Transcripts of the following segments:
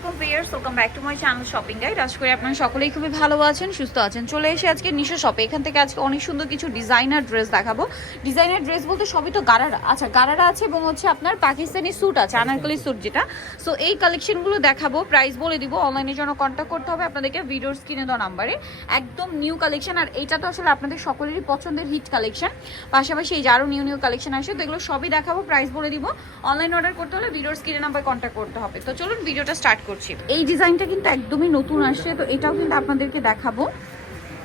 আলাইকুম viewers welcome back to my channel shopping guide আশা করি আপনারা সকলেই খুবই ভালো আছেন সুস্থ আছেন। চলে এসে আজকে নিশো শপে এখান থেকে আজকে অনেক সুন্দর কিছু ডিজাইনার ড্রেস দেখাবো। ডিজাইনার ড্রেস বলতে সবই তো গারারা। আচ্ছা গারারা আছে এবং হচ্ছে আপনার পাকিস্তানি স্যুট আছে আনারকলি স্যুট যেটা। সো এই কালেকশনগুলো দেখাবো প্রাইস বলে দিব। অনলাইনের জন্য কন্ট্যাক্ট করতে হবে আপনাদেরকে ভিডিওর স্ক্রিনে দেওয়া নাম্বারে একদম নিউ কালেকশন আর এটা তো আসলে আপনাদের সকলেরই পছন্দের হিট কালেকশন পাশাপাশি এই যে আরও নিউ নিউ কালেকশন আসে তো এগুলো সবই দেখাবো প্রাইস বলে দিব। অনলাইন অর্ডার করতে হলে ভিডিওর স্ক্রিনে নাম্বার কন্ট্যাক্ট করতে হবে। তো চলুন ভিডিওটা স্টার্ট করছি। এই ডিজাইনটা কিন্তু একদমই নতুন আসছে, তো এটাও কিন্তু আপনাদেরকে দেখাবো।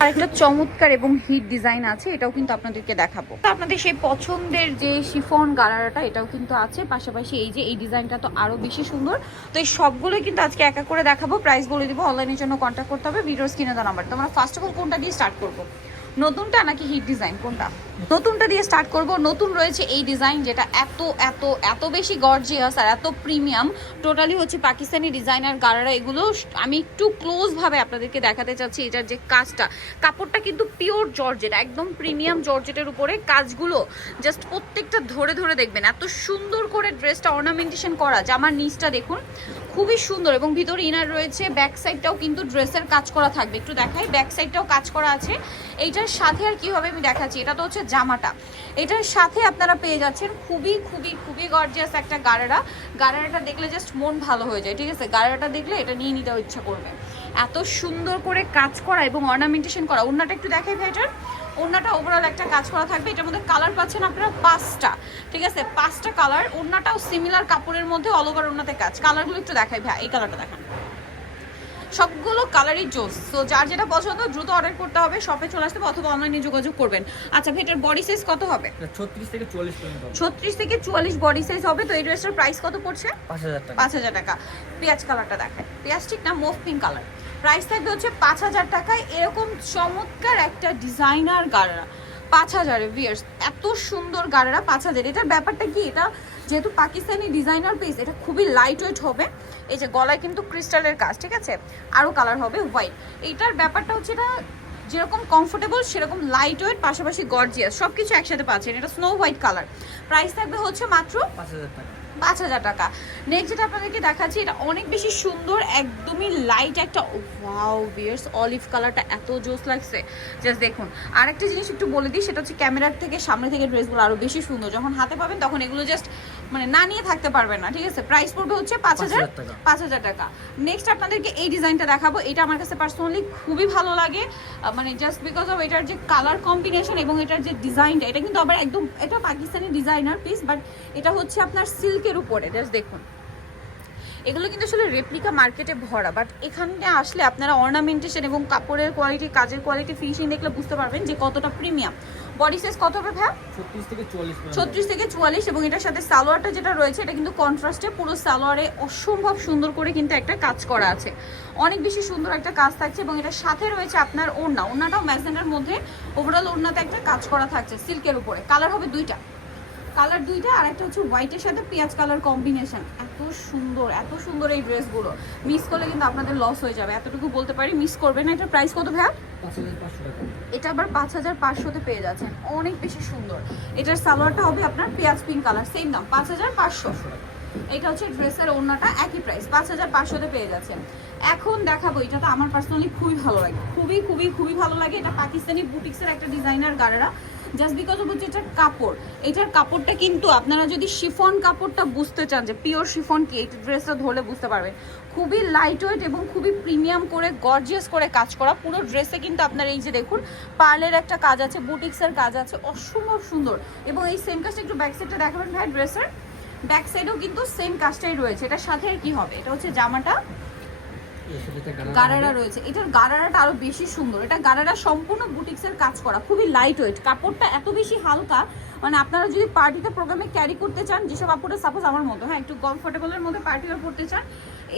আর একটা চমৎকার এবং হিট ডিজাইন আছে, এটাও কিন্তু আপনাদেরকে দেখাবো। আপনাদের সেই পছন্দের যে শিফন গারারাটা, এটাও কিন্তু আছে। পাশাপাশি এই যে এই ডিজাইনটা তো আরও বেশি সুন্দর। তো এই সবগুলোই কিন্তু আজকে একা করে দেখাবো। প্রাইস বলে দিব, অনলাইনের জন্য কন্ট্যাক্ট করতে হবে। ভিডিওস কিনে দেওয়া নাম্বার। তো আমরা ফার্স্ট অফ অল কোনটা দিয়ে স্টার্ট করব? নতুনটা নাকি হিট ডিজাইন কোনটা? নতুনটা দিয়ে স্টার্ট করব। নতুন রয়েছে এই ডিজাইন যেটা এত এত এত বেশি গর্জিয়াস আর এত প্রিমিয়াম টোটালি হচ্ছে পাকিস্তানি ডিজাইনার গারারা এগুলো। আমি একটু ক্লোজ ভাবে আপনাদেরকে দেখাতে চাচ্ছি এটার যে কাজটা। কাপড়টা কিন্তু পিওর জর্জেট একদম প্রিমিয়াম জর্জেটের উপরে কাজগুলো জাস্ট প্রত্যেকটা ধরে ধরে দেখবেন। এত সুন্দর করে ড্রেসটা অর্নামেন্টেশন করা। জামার নিচটা দেখুন। খুবই সুন্দর এবং ভিতরে ইনার রয়েছে ব্যাক সাইডটাও কিন্তু ড্রেসের কাজ করা থাকবে। একটু দেখাই ব্যাক সাইডটাও কাজ করা আছে। এইটার সাথে আর কি হবে আমি দেখাচ্ছি, এটা তো হচ্ছে জামাটা। এটার সাথে আপনারা পেয়ে যাচ্ছেন খুবই খুবই খুবই গর্জিয়াস একটা গাড়ারা গাড়ারাটা দেখলে জাস্ট মন ভালো হয়ে যায়, ঠিক আছে? গাড়ারাটা দেখলে এটা নিয়ে নিতে ইচ্ছা করবে। এত সুন্দর করে কাজ করা এবং অর্নামেন্টেশন করা। ওনাটা একটু দেখাই ভেটার ওনাটা ওভারঅল একটা কাজ করা থাকবে। এটার মধ্যে কালার পাচ্ছেন আপনারা পাঁচটা। ঠিক আছে? পাঁচটা কালার ওনাটাও সিমিলার কাপড়ের মধ্যে অল ওভার ওনাতে কাজ। কালারগুলো একটু দেখাই ভাই, এই কালারটা দেখান। সবগুলো কালারই জোস। তো যার যেটা পছন্দ দ্রুত অর্ডার করতে হবে শপে চলে আসতে হবে অথবা অনলাইনে যোগাযোগ করবেন। আচ্ছা ভেটার বডি সাইজ কত হবে? ছত্রিশ থেকে হবে। ছত্রিশ থেকে চুয়াল্লিশ বডি সাইজ হবে। তো এই ড্রেসটার প্রাইস কত পড়ছে? পাঁচ হাজার টাকা। পেঁয়াজ কালারটা দেখায় পেঁয়াজ ঠিক না মোভ পিঙ্ক কালার প্রাইস থাকবে হচ্ছে পাঁচ হাজার টাকায়। এরকম চমৎকার একটা ডিজাইনার গাড়া পাঁচ হাজারে ভিয়ার্স এত সুন্দর গাড়ারা পাঁচ হাজার। এটার ব্যাপারটা কি? এটা যেহেতু পাকিস্তানি ডিজাইনার পিস এটা খুবই লাইট ওয়েট হবে। এই যে গলায় কিন্তু ক্রিস্টালের কাজ, ঠিক আছে? আরও কালার হবে হোয়াইট এইটার ব্যাপারটা হচ্ছে এটা যেরকম কমফোর্টেবল সেরকম লাইট ওয়েট পাশাপাশি গর্জিয়াস সব কিছু একসাথে পাচ্ছেন। এটা স্নো হোয়াইট কালার প্রাইস থাকবে হচ্ছে মাত্র পাঁচ হাজার টাকা। পাঁচ হাজার টাকা নেক্সট যেটা আপনাদেরকে দেখাচ্ছি, এটা অনেক বেশি সুন্দর, একদমই লাইট একটা ওয়াও বিয়ার্স অলিভ কালারটা এত জোস লাগছে। জাস্ট দেখুন। আর একটা জিনিস একটু বলে দিই, সেটা হচ্ছে ক্যামেরার থেকে, সামনে থেকে ড্রেসগুলো আরও বেশি সুন্দর। যখন হাতে পাবেন, তখন এগুলো জাস্ট মানে না নিয়ে থাকতে পারবেন না ঠিক আছে? প্রাইস পড়বে হচ্ছে পাঁচ হাজার পাঁচ হাজার টাকা। নেক্সট আপনাদেরকে এই ডিজাইনটা দেখাবো। এটা আমার কাছে পার্সোনালি খুবই ভালো লাগে। মানে জাস্ট বিকজ অফ এটার যে কালার কম্বিনেশন এবং এটার যে ডিজাইনটা এটা কিন্তু আবার একদম এটা পাকিস্তানি ডিজাইনার পিস বাট এটা হচ্ছে আপনার সিল্কের উপরে জাস্ট দেখুন। এগুলো কিন্তু আসলে রেপ্লিকা মার্কেটে ভরা বাট এখানে আসলে আপনারা অর্নামেন্টেশন এবং কাপড়ের কোয়ালিটি কাজের কোয়ালিটি ফিনিশিং দেখলে বুঝতে পারবেন যে কতটা প্রিমিয়াম বডি সাইজ কত হবে ভাই ছত্রিশ থেকে চুয়াল্লিশ এবং এটার সাথে সালোয়ারটা যেটা রয়েছে এটা কিন্তু কন্ট্রাস্টে পুরো সালোয়ারে অসম্ভব সুন্দর করে কিন্তু একটা কাজ করা আছে। অনেক বেশি সুন্দর একটা কাজ থাকছে এবং এটার সাথে রয়েছে আপনার ওড়না। ওড়নাটাও ম্যাজেন্ডার মধ্যে ওভারঅল ওড়নাতে একটা কাজ করা থাকছে সিল্কের উপরে। কালার হবে দুইটা। কালার দুইটা, আর একটা হচ্ছে হোয়াইটের সাথে পেঁয়াজ কালার কম্বিনেশন এত সুন্দর এত সুন্দর এই ড্রেসগুলো। মিস করলে কিন্তু আপনাদের লস হয়ে যাবে, এতটুকু বলতে পারি। মিস করবেন না, এটার প্রাইস কত ভাইয়া? এটা আবার পাঁচ হাজার পাঁচশোতে পেয়ে যাচ্ছেন, অনেক বেশি সুন্দর। এটার সালোয়ারটা হবে আপনার পেঁয়াজ পিঙ্ক কালার সেম দাম, পাঁচ হাজার পাঁচশো। এটা হচ্ছে ড্রেসের ওড়নাটা, একই প্রাইস পাঁচ হাজার পাঁচশোতে পেয়ে যাচ্ছেন। এখন দেখাবো, এটা তো আমার পার্সোনালি খুবই ভালো লাগে, খুবই খুবই খুবই ভালো লাগে। এটা পাকিস্তানি বুটিক্সের একটা ডিজাইনার গাড়ারা জাস্ট বিকজ অফ হচ্ছে এটার কাপড়। এটার কাপড়টা কিন্তু আপনারা যদি শিফন কাপড়টা বুঝতে চান যে পিওর শিফন কি, এই ড্রেসটা ধরলে বুঝতে পারবেন। খুবই লাইট ওয়েট এবং খুবই প্রিমিয়াম করে গর্জিয়াস করে কাজ করা পুরো ড্রেসে কিন্তু আপনার এই যে দেখুন পার্লের একটা কাজ আছে বুটিক্সের কাজ আছে, অসম্ভব সুন্দর। এবং এই সেম কাজটা একটু ব্যাক সাইডটা দেখাবেন ভাই ড্রেসের ব্যাক সাইডেও কিন্তু সেম কাজটাই রয়েছে। এটার সাথে কি হবে? এটা হচ্ছে জামাটা এর সাথে একটা গাড়া গারারা। রয়েছে। এটার গারারাটা আরও বেশি সুন্দর। এটা গারারা সম্পূর্ণ বুটিক্সের কাজ করা খুবই লাইট ওয়েট কাপড়টা এত বেশি হালকা মানে আপনারা যদি পার্টিতে প্রোগ্রামে ক্যারি করতে চান যেসব আপুরা সাপোজ আমার মতো হ্যাঁ একটু কমফোর্টেবলের মধ্যে পার্টি ওয়ার পড়তে চান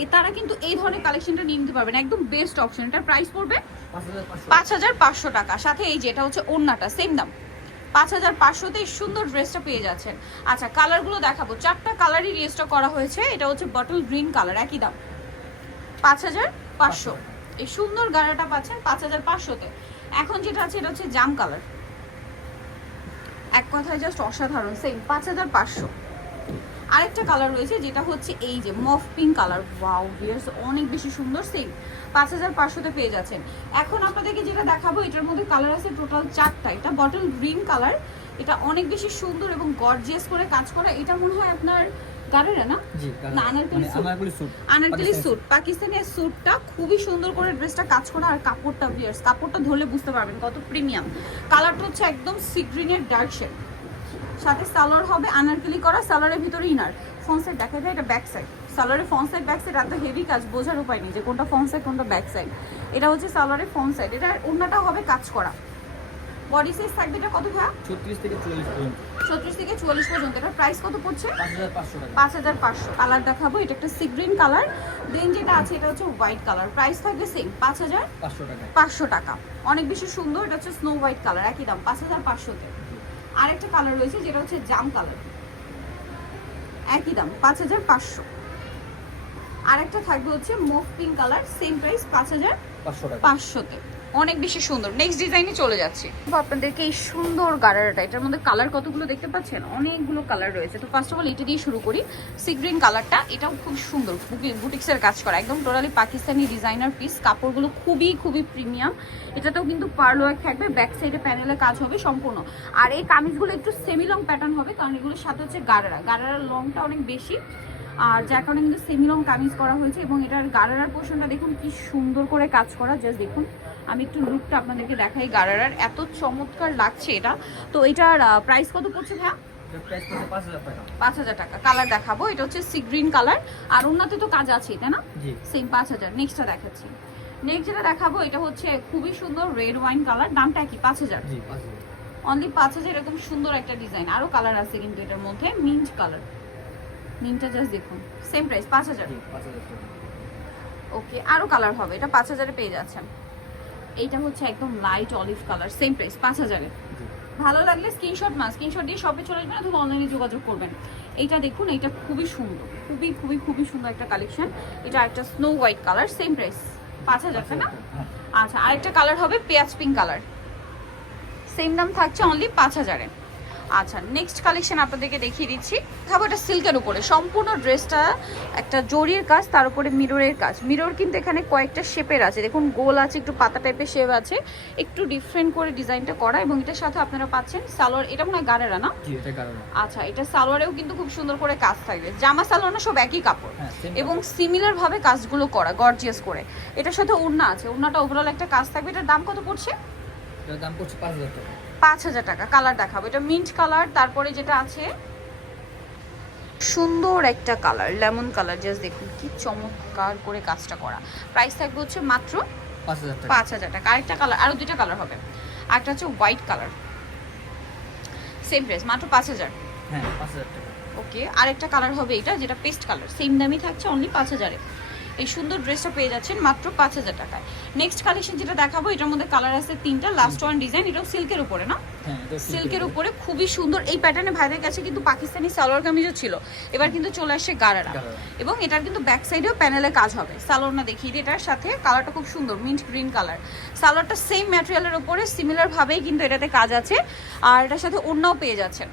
এ তারা কিন্তু এই ধরনের কালেকশনটা নিয়ে নিতে পারবেন। একদম বেস্ট অপশন এটার প্রাইস পড়বে পাঁচ হাজার পাঁচশো। টাকা। সাথে এই যেটা হচ্ছে ওড়নাটা সেম দাম। পাঁচ হাজার পাঁচশোতে সুন্দর ড্রেসটা পেয়ে যাচ্ছেন। আচ্ছা কালারগুলো দেখাবো। চারটা কালারই রেজিস্টার করা হয়েছে। এটা হচ্ছে বটল গ্রিন কালার একই দাম। পাঁচ হাজার পাঁচশো। এই সুন্দর গাড়াটা পাচ্ছেন পাঁচ হাজার পাঁচশোতে। এখন যেটা আছে, এটা হচ্ছে জাম কালার। এক কথায় জাস্ট অসাধারণ সেম পাঁচ হাজার পাঁচশো। আরেকটা কালার রয়েছে, যেটা হচ্ছে এই যে mauve pink colour. Wow viewers অনেক বেশি সুন্দর সেম পাঁচ হাজার পাঁচশোতে পেয়ে যাচ্ছেন। এখন আপনাদেরকে যেটা দেখাবো, এটার মধ্যে কালার আছে টোটাল চারটা। এটা বটল গ্রিন কালার এটা অনেক বেশি সুন্দর এবং গর্জিয়াস করে কাজ করা। এটা মনে হয় আপনার না? আনারকলি স্যুট আনারকলি স্যুট পাকিস্তানি স্যুটটা খুবই সুন্দর করে ড্রেসটা কাজ করা আর কাপড়টা ভিয়ার্স কাপড়টা ধরলে বুঝতে পারবেন কত প্রিমিয়াম কালারটা হচ্ছে একদম সি গ্রিনের ডার্ক শেড সাথে সালোয়ার হবে আনারকলি করা সালোয়ারের ভিতরে ইনার। ফ্রন্ট সাইড দেখা যায় এটা ব্যাক সাইড সালোয়ারের ফ্রন্ট সাইড ব্যাক সাইড এত হেভি কাজ বোঝার উপায় নেই যে কোনটা ফ্রন্ট সাইড কোনটা ব্যাক সাইড এটা হচ্ছে সালোয়ারের ফ্রন্ট সাইড এটা অন্যটা হবে কাজ করা। বডি সাইজ থাকবে এটা কত ভাড়া ছত্রিশ থেকে চল্লিশ পর্যন্ত। ছত্রিশ থেকে চুয়াল্লিশ পর্যন্ত। এটার প্রাইস কত পড়ছে? পাঁচ হাজার পাঁচশো টাকা। পাঁচ হাজার পাঁচশো। কালার দেখাবো এটা একটা সি গ্রিন কালার দেন যেটা আছে এটা হচ্ছে হোয়াইট কালার প্রাইস থাকবে সেম পাঁচ হাজার পাঁচশো টাকায় পাঁচশো টাকা। অনেক বেশি সুন্দর এটা হচ্ছে স্নো হোয়াইট কালার একই দাম পাঁচ হাজার পাঁচশোতে। আরেকটা কালার রয়েছে যেটা হচ্ছে জাম কালার একই দাম পাঁচ হাজার পাঁচশো। আরেকটা থাকবে হচ্ছে mauve pink colour same price পাঁচ হাজার পাঁচশো টাকা। পাঁচশোতে। অনেক বেশি সুন্দর। নেক্সট ডিজাইনে চলে যাচ্ছি। আপনাদেরকে এই সুন্দর গারারাটা এটার মধ্যে কালার কতগুলো দেখতে পাচ্ছেন? অনেকগুলো কালার রয়েছে। তো ফার্স্ট অফ অল এটা দিয়ে শুরু করি। সি গ্রিন কালারটা এটাও খুব সুন্দর। বুটিক্সের কাজ করা। একদম টোটালি পাকিস্তানি ডিজাইনার পিস কাপড়গুলো খুবই খুবই প্রিমিয়াম এটাতেও কিন্তু পার্ল ওয়ার্ক থাকবে। ব্যাক সাইডে প্যানেলে কাজ হবে সম্পূর্ণ। আর এই কামিজগুলো একটু সেমি লং প্যাটার্ন হবে, কারণ এগুলোর সাথে হচ্ছে গারারা গারারার লংটা অনেক বেশি। আর যার কারণে কিন্তু সেমি লং কামিজ করা হয়েছে এবং এটার গারারার পোর্শনটা দেখুন কি সুন্দর করে কাজ করা। জাস্ট দেখুন। আমি একটু লুকটা আপনাদেরকে দেখাই গারারার। এত চমৎকার লাগছে এটা। তো এটার প্রাইস কত পড়ছে ভাইয়া? পাঁচ হাজার টাকা। কালার দেখাবো। এটা হচ্ছে সি গ্রিন কালার আর ওনাতে তো কাজ আছে তাই না? সেম পাঁচ হাজার। নেক্সটটা দেখাচ্ছি। নেক্সট যেটা দেখাবো এটা হচ্ছে খুবই সুন্দর রেড ওয়াইন কালার দামটা কি পাঁচ হাজার। অনলি পাঁচ হাজার। এরকম সুন্দর একটা ডিজাইন আরও কালার আছে কিন্তু এটার মধ্যে। মিন্ট কালার মিন্টটা জাস্ট দেখুন। সেম প্রাইস পাঁচ হাজার। ওকে আরও কালার হবে। এটা পাঁচ হাজারে পেয়ে যাচ্ছেন। এইটা হচ্ছে একদম light olive colour same price পাঁচ হাজারে ভালো লাগলে স্ক্রিনশট না স্ক্রিনশট দিয়ে শপে চলে আসবেন অথবা অনলাইনে যোগাযোগ করবেন। এইটা দেখুন এইটা খুবই সুন্দর খুবই খুবই খুবই সুন্দর একটা কালেকশন এটা একটা snow white colour same price পাঁচ হাজার তাই না? হ্যাঁ। আচ্ছা আরেকটা কালার হবে পেঁয়াজ পিঙ্ক কালার সেম দাম থাকছে অনলি পাঁচ হাজারে। আচ্ছা নেক্সট কালেকশন আপনাদেরকে দেখিয়ে দিচ্ছি। খাব এটা সিল্কের উপরে। সম্পূর্ণ ড্রেসটা একটা জরির কাজ তার উপরে মিররের কাজ। মিরর কিন্তু এখানে কয়েকটা শেপের আছে। দেখুন গোল আছে একটু পাতা টাইপের শেপ আছে। একটু ডিফারেন্ট করে ডিজাইনটা করা এবং এটার সাথে আপনারা পাচ্ছেন সালোয়ার। এটা মনে হয় গাড়েরা না? আচ্ছা এটা সালোয়ারেও কিন্তু খুব সুন্দর করে কাজ থাকবে। জামা সালোয়ার না সব একই কাপড়। হ্যাঁ এবং। সিমিলার ভাবে কাজগুলো করা গর্জিয়াস করে। এটার সাথে ওড়না আছে। ওড়নাটা ওভারঅল একটা কাজ থাকবে। এটার দাম কত পড়ছে? এটার দাম পড়ছে পাঁচ হাজার টাকা। পাঁচ হাজার টাকা কালার দেখাবো। এটা মিন্ট কালার তারপরে যেটা আছে সুন্দর একটা কালার লেমন কালার জাস্ট দেখুন কি চমৎকার করে কাজটা করা। প্রাইস থাকবে হচ্ছে মাত্র পাঁচ হাজার টাকা। আরেকটা কালার আরও দুইটা কালার হবে। একটা হচ্ছে হোয়াইট কালার সেম প্রাইস মাত্র পাঁচ হাজার। হ্যাঁ পাঁচ হাজার টাকা। ওকে আরেকটা কালার হবে এটা যেটা পেস্ট কালার সেম দামই থাকছে অনলি পাঁচ হাজারে। এই সুন্দর ড্রেসটা পেয়ে যাচ্ছেন মাত্র পাঁচ হাজার টাকায়। নেক্সট কালেকশন যেটা দেখাবো এটার মধ্যে কালার আছে তিনটা লাস্ট ওয়ান ডিজাইন এটাও সিল্কের উপরে না? হ্যাঁ সিল্কের উপরে। খুবই সুন্দর। এই প্যাটার্নে ভাইদের কাছে কিন্তু পাকিস্তানি সালোয়ার কামিজও ছিল। এবার কিন্তু চলে আসছে গারারা। এবং এটার কিন্তু ব্যাক সাইডেও প্যানেলে কাজ হবে। সালোয়ার না দেখিয়ে দিই এটার সাথে কালারটা খুব সুন্দর মিন্ট গ্রিন কালার সালোয়ারটা সেম ম্যাটেরিয়ালের উপরে সিমিলার ভাবেই কিন্তু এটাতে কাজ আছে। আর এটার সাথে ওড়নাও পেয়ে যাচ্ছেন।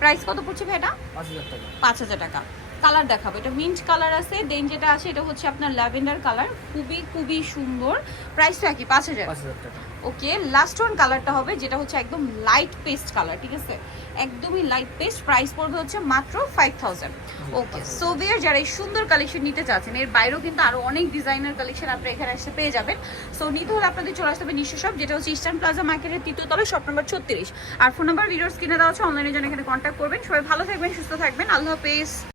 প্রাইস কত পড়ছে ভাই এটা পাঁচ হাজার টাকা। কালার দেখাবো। এটা মিন্ট কালার আছে দেন যেটা আছে এটা হচ্ছে আপনার ল্যাভেন্ডার কালার। খুবই খুবই সুন্দর। প্রাইসটা কি? পাঁচ হাজার? ওকে লাস্ট ওয়ান কালারটা হবে যেটা হচ্ছে একদম লাইট পেস্ট কালার ঠিক আছে? একদমই লাইট পেস্ট প্রাইস পড়বে হচ্ছে মাত্র ফাইভ থাউজেন্ড ওকে সোভিয়ার যারা এই সুন্দর কালেকশন নিতে চাচ্ছেন এর বাইরেও কিন্তু আরও অনেক ডিজাইনার কালেকশন আপনি এখানে এসে পেয়ে যাবেন। সো নিতে হলে আপনাদের চলে আসতে হবে নিশ্চয় সব যেটা হচ্ছে ইস্টার্ন প্লাজা মার্কেটের তৃতীয় তলায় শপ নাম্বার ছত্রিশ। আর ফোন নাম্বার ভিডিওর স্ক্রিনে দেওয়া আছে অনলাইনে জন্য এখানে কন্ট্যাক্ট করবেন। সবাই ভালো থাকবেন সুস্থ থাকবেন। আল্লাহ হাফেজ।